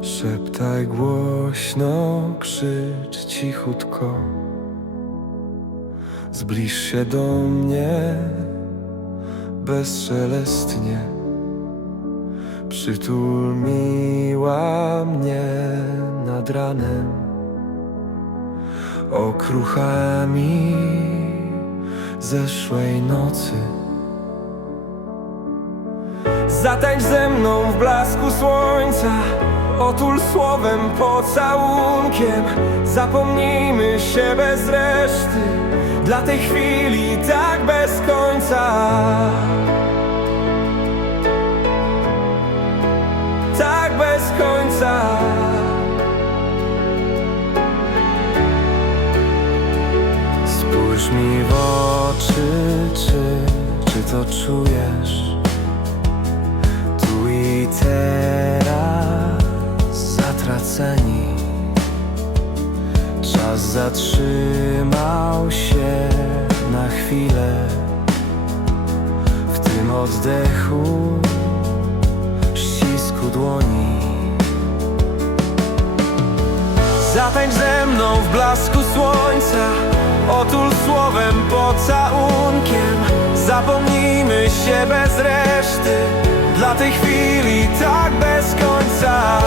Szeptaj głośno, krzycz cichutko. Zbliż się do mnie bezszelestnie. Przytul miła mnie nad ranem. Okruchami zeszłej nocy. Zatańcz ze mną w blasku słońca Otul słowem pocałunkiem. Zapomnijmy się bez reszty. Dla tej chwili tak bez końca. Tak bez końca. Spójrz mi w oczy, czy, czy to czujesz? Zatrzymał się na chwilę. W tym oddechu ścisku dłoni. Zatańcz ze mną w blasku słońca Otul słowem pocałunkiem. Zapomnijmy się bez reszty Dla tej chwili tak bez końca